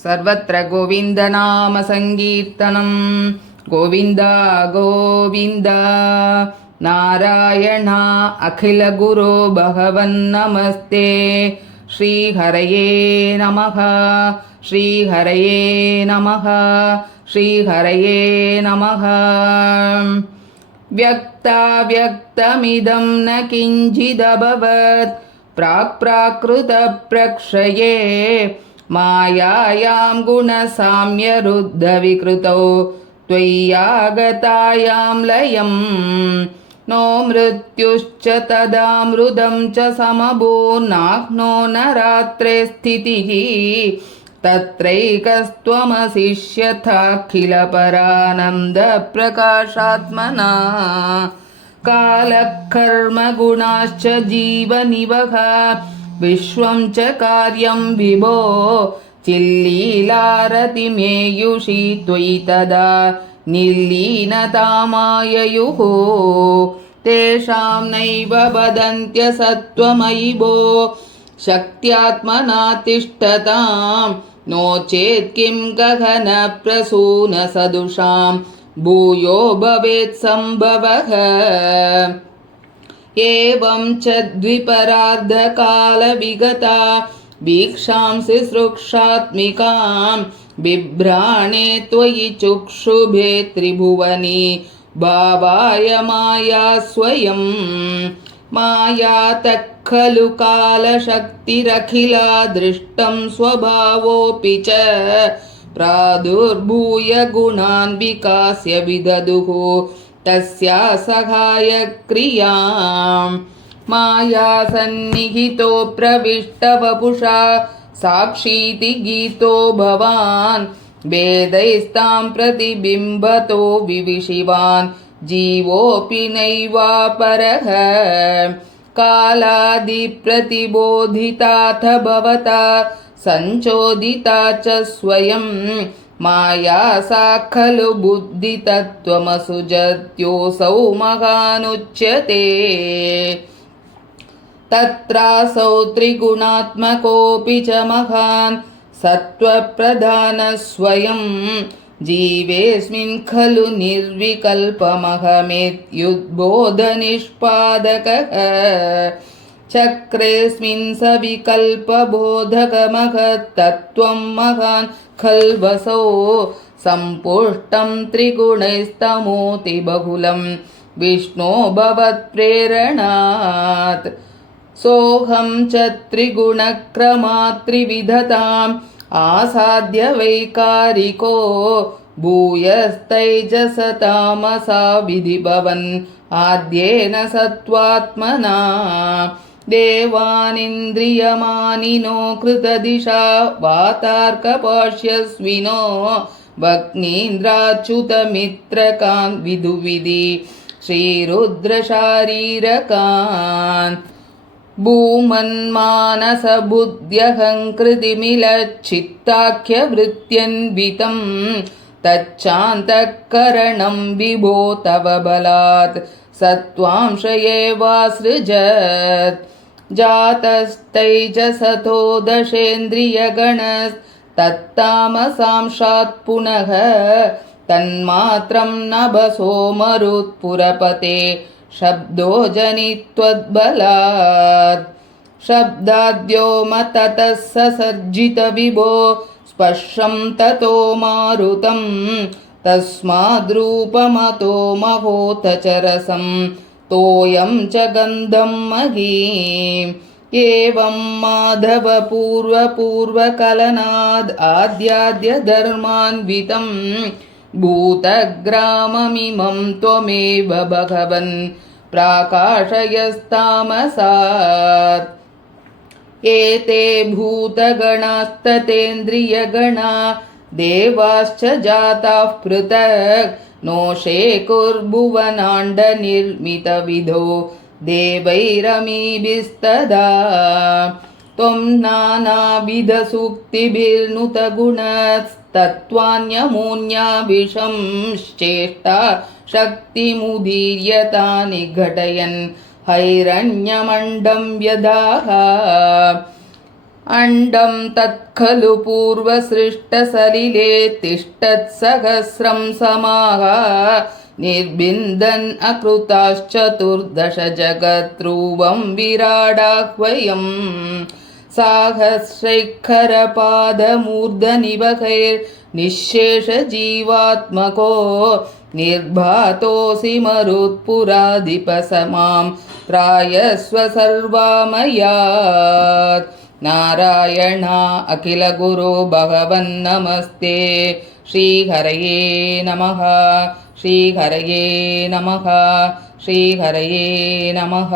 सर्वत्र गोविन्दनामसङ्कीर्तनं गोविन्द गोविन्द नारायण अखिलगुरो भगवन्नमस्ते श्रीहरये नमः श्रीहरये नमः श्रीहरये नमः। व्यक्ताव्यक्तमिदं न किञ्चिदभवत् प्राक्प्राकृतप्रक्षये मायायां गुणसाम्यरुद्धविकृतौ त्वय्यागतायां लयं नो मृत्युश्च तदामृतं च समभून्नाह्नो न रात्रे स्थितिः तत्रैकस्त्वमशिष्यथाखिलपरानन्दप्रकाशात्मना कालकर्म गुणाश्च जीवनिवः विश्वं च कार्यं विभो चिल्लीलारतिमेयुषि त्वयि तदा निर्लीनतामाययुः तेषां नैव वदन्त्यसत्त्वमयि भो शक्त्यात्मना तिष्ठतां नो चेत् किं गगनप्रसूनसदृशां भूयो भवेत् सम्भवः। एवं च द्विपरार्धकालविगता वीक्षांसि सृक्षात्मिकां बिभ्राणे त्वयि चुक्षुभे त्रिभुवनी भावाय माया स्वयं मायातः खलु कालशक्तिरखिला दृष्टं स्वभावोऽपि च प्रादुर्भूय गुणान् विकास्य विदधुः तस्या सहायक्रियां माया सन्निहितो प्रविष्टवपुषा साक्षीति गीतो भवान् वेदैस्तां प्रतिबिम्बतो विविशिवान् जीवोऽपि नैवापरः कालादिप्रतिबोधिताथ भवता संचोदिता च स्वयं माया सा खलु बुद्धितत्त्वमसृजत्योऽसौ महानुच्यते तत्रासौ त्रिगुणात्मकोऽपि च महान् सत्त्वप्रधानः स्वयं जीवेऽस्मिन् खलु निर्विकल्पमहमेत्युद्बोधनिष्पादकः चक्रेऽस्मिन् सविकल्पबोधकमहत्तत्त्वं महान् खल्वसौ सम्पुष्टं त्रिगुणैस्तमोति बहुलं विष्णो भवत्प्रेरणात् सोऽहं च त्रिगुणक्रमात् त्रिविधताम् आसाद्य वैकारिको भूयस्तैजसतामसा विधिभवन् आद्येन सत्त्वात्मना देवानिन्द्रियमानिनो कृतदिशा वातार्कपाश्यस्विनो भग्नीन्द्राच्युतमित्रकान् विदुविधि श्रीरुद्रशारीरकान् भूमन्मानसबुद्ध्यहङ्कृतिमिलच्चित्ताख्यवृत्त्यन्वितं तच्चान्तःकरणं विभो तव बलात् सत्त्वांश एवासृजत् जातस्तैजसतो दशेन्द्रियगणस्तत्तामसांशात् पुनः तन्मात्रं नभसो मरुत्पुरपते शब्दो जनित्वद्बलात् शब्दाद्यो मततः ससर्जित विभो स्पर्शं ततो मारुतं तस्माद्रूपमतो महोत च रसं तोयं च गन्धं महीम् एवं माधव पूर्वपूर्वकलनाद् आद्याद्य धर्मान्वितं भूतग्राममिमं त्वमेव भगवन् प्राकाशयस्तामसात् एते भूतगणास्ततेन्द्रियगणा देवाश्च जाताः पृथक् नोषेकुर्भुवनाण्डनिर्मितविधो देवैरमीभिस्तदा त्वं नानाविधसूक्तिभिर्नुतगुणस्तत्त्वान्यमून्याभिषंश्चेष्टा शक्तिमुदीर्यता निघटयन् हैरण्यमण्डं व्यदाः अण्डं तत्खलु पूर्वसृष्टसलिले तिष्ठत्सहस्रं समाः निर्बिन्दन् अकृताश्चतुर्दश जगत्रूपं विराडाह्वयम् साहस्रैखरपादमूर्धनिवहैर्निःशेषजीवात्मको निर्भातोऽसि मरुत्पुराधिपसमां त्रायस्व सर्वामयात् नारायणा अखिलगुरो भगवन्नमस्ते श्रीहरये नमः श्रीहरये नमः श्रीहरये नमः।